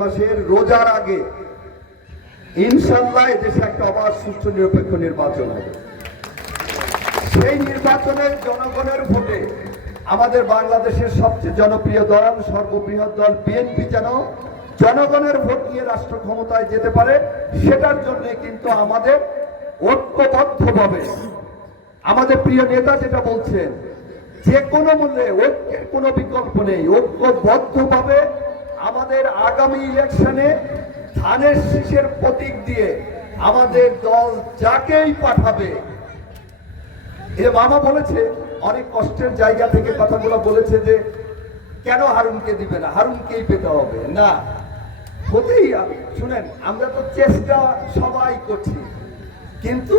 মাসের রোজার আগে ইনশাআল্লাহ এদেশে একটা অবাধ সুষ্ঠু নিরপেক্ষ নির্বাচন হবে। সেই নির্বাচনের জনগণের ভোটে আমাদের বাংলাদেশের সবচেয়ে জনপ্রিয় দল, সর্ববৃহৎ দল বিএনপি যেন জনগণের ভোট নিয়ে রাষ্ট্র ক্ষমতায় যেতে পারে, সেটার জন্য কিন্তু আমাদের ঐক্যবদ্ধভাবে, আমাদের প্রিয় নেতা যেটা বলছেন, যে কোনো মূল্যে ঐক্যের কোনো বিকল্প নেই, ঐক্যবদ্ধভাবে আমাদের আগামী ইলেকশনে ধানের শীষের প্রতীক দিয়ে আমাদের দল যাকেই পাঠাবে। এ মামা বলেছে, অনেক কষ্টের জায়গা থেকে কথাগুলো বলেছে যে কেন হারুনকে দিবে না, হারুনকেই পেতে হবে না, হতেই শুনেন, আমরা তো চেষ্টা সবাই করছি, কিন্তু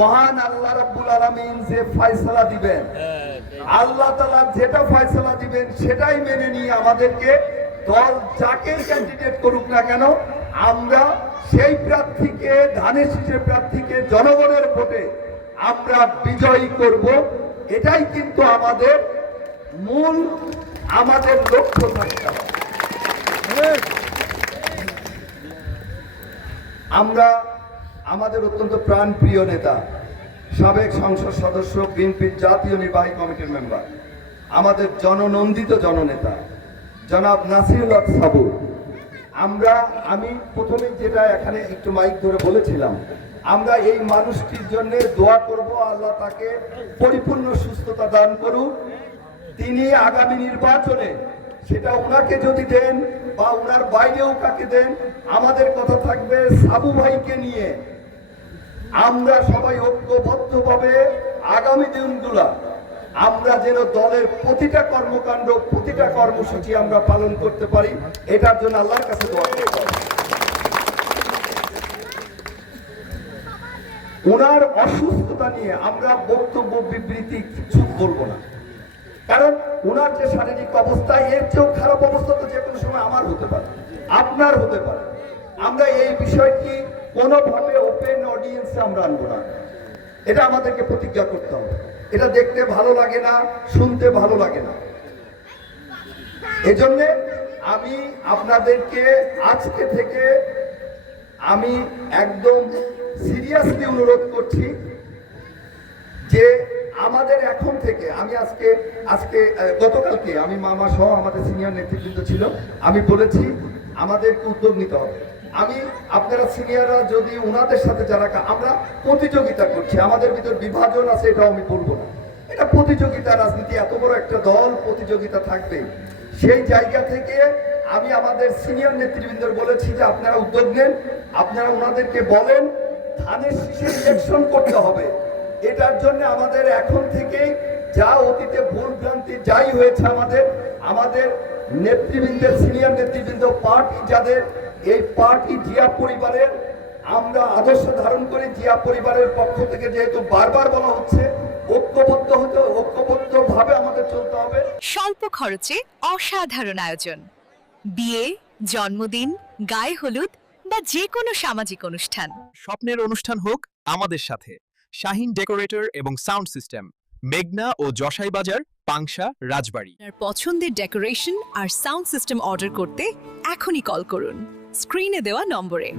মহান আল্লাহ রাব্বুল আলামিন যে ফয়সালা দিবেন, আল্লাহ তাআলা যেটা ফয়সালা দিবেন সেটাই মেনে নিয়ে আমাদেরকে দল যাকেই ক্যান্ডিডেট করুক না কেন, আমরা সেই প্রার্থীকে, ধানের শীষের প্রার্থীকে জনগণের ভোটে আমরা বিজয়ী করব। এটাই কিন্তু আমাদের মূল, আমাদের লক্ষ্য থাকতে হবে। আমরা আমাদের অত্যন্ত প্রাণপ্রিয় নেতা, সাবেক সংসদ সদস্য, বিএনপির জাতীয় নির্বাহী কমিটির মেম্বার, আমাদের জননন্দিত জননেতা জনাব নাসিরুল হক সাবু, আমি প্রথমে যেটা এখানে একটু মাইক ধরে বলেছিলাম, আমরা এই মানুষটির জন্য দোয়া করব, আল্লাহ তাকে পরিপূর্ণ সুস্থতা দান করুক। তিনি আগামী নির্বাচনে, সেটা ওনাকে যদি দেন বা ওনার বাইরেও কাকে দেন, আমাদের কথা থাকবে সাবু ভাইকে নিয়ে আমরা সবাই ঐক্যবদ্ধভাবে আগামী দিনগুলা আমরা যেন দলের প্রতিটা কর্মকাণ্ড, প্রতিটা কর্মসূচি আমরা পালন করতে পারি, এটার জন্য আল্লাহর কাছে দোয়া করতে হবে। ওনার অসুস্থতা নিয়ে আমরা বক্তব্য বিবৃতি কিছু বলবো না, কারণ ওনার যে শারীরিক অবস্থা, এর চেয়েও খারাপ অবস্থা তো যে কোনো সময় আমার হতে পারে, আপনার হতে পারে। আমরা এই বিষয়টি কোনোভাবে ওপেন অডিয়েন্সে আমরা আনবো না, এটা আমাদেরকে প্রতিজ্ঞা করতে হবে। এটা দেখতে ভালো লাগে না, শুনতে ভালো লাগে না। এজন্য আমি আপনাদেরকে আজকে থেকে আমি একদম সিরিয়াসলি অনুরোধ করছি যে আমাদের এখন থেকে, আমি আজকে গতকালকে আমি মামা সহ আমাদের সিনিয়র নেতৃবৃন্দ ছিল, আমি বলেছি আমাদেরকে উদ্যোগ নিতে হবে। আপনারা সিনিয়ররা যদি ওনাদের সাথে যারা, আমরা প্রতিযোগিতা করছি, আমাদের ভিতর বিভাজন আছে, এটাও আমি বলবো না, এটা প্রতিযোগিতা রাজনীতি, এত বড় একটা দল, প্রতিযোগিতা থাকবে। সেই জায়গা থেকে আমি আমাদের সিনিয়র নেতৃবৃন্দর বলেছি যে আপনারা উদ্যোগ নেন, আপনারা ওনাদেরকে বলেন ধানের শীষে ইলেকশন করতে হবে। এটার জন্য আমাদের এখন থেকেই যা অতীতে ভুল ভ্রান্তি যাই হয়েছে, আমাদের নেতৃবৃন্দের, সিনিয়র নেতৃবৃন্দ, পার্টি যাদের, এই পার্টি জিয়া পরিবারের আমরা আদর্শ ধারণ করি, জিয়া পরিবারের পক্ষ থেকে যেহেতু বারবার বলা হচ্ছে ঐক্যবদ্ধভাবে আমাদের চলতে হবে। স্বল্প খরচে অসাধারণ আয়োজন, বিয়ে, জন্মদিন, গায়ে হলুদ বা যে কোনো সামাজিক অনুষ্ঠান। স্বপ্নের অনুষ্ঠান হোক আমাদের সাথে। শাহিন ডেকোরেটর এবং সাউন্ড সিস্টেম, মেঘনা ও যশাই বাজার, পাংশা, রাজবাড়ী। আপনার পছন্দের ডেকোরেশন আর সাউন্ড সিস্টেম অর্ডার করতে এখনই কল করুন স্ক্রিনে দেওয়া নম্বরে।